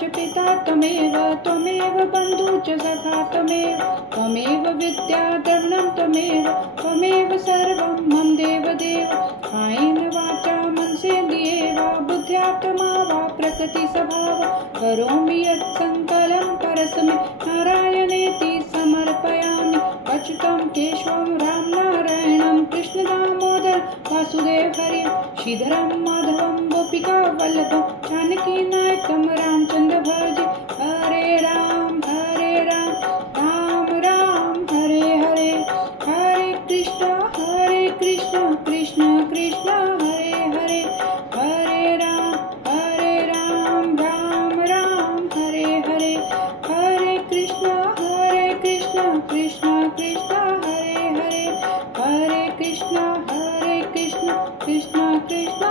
च पिता त्वमेव बन्धु च सखा त्वमेव विद्या द्रविणं त्वमेव सर्वं मम देवदेव। कायेन वाचा मनसेन्द्रियैर्वा बुद्ध्यात्मा वा प्रकृतिस्वभाव करोमि यत्सङ्कलं परस्मै नारायणेति समर्पयामि। अच्युतं केशवं रामनारायणं कृष्णदामोदर वासुदेव हरे श्रीधरं माधवं गोपिका वल्लभं जानकीनायकं रामचन्द्र भजे। हरे राम राम राम हरे हरे, हरे कृष्ण कृष्ण कृष्ण हरे हरे, हरे राम राम राम हरे हरे, हरे कृष्ण कृष्ण कृष्ण हरे हरे, हरे कृष्ण कृष्ण कृष्ण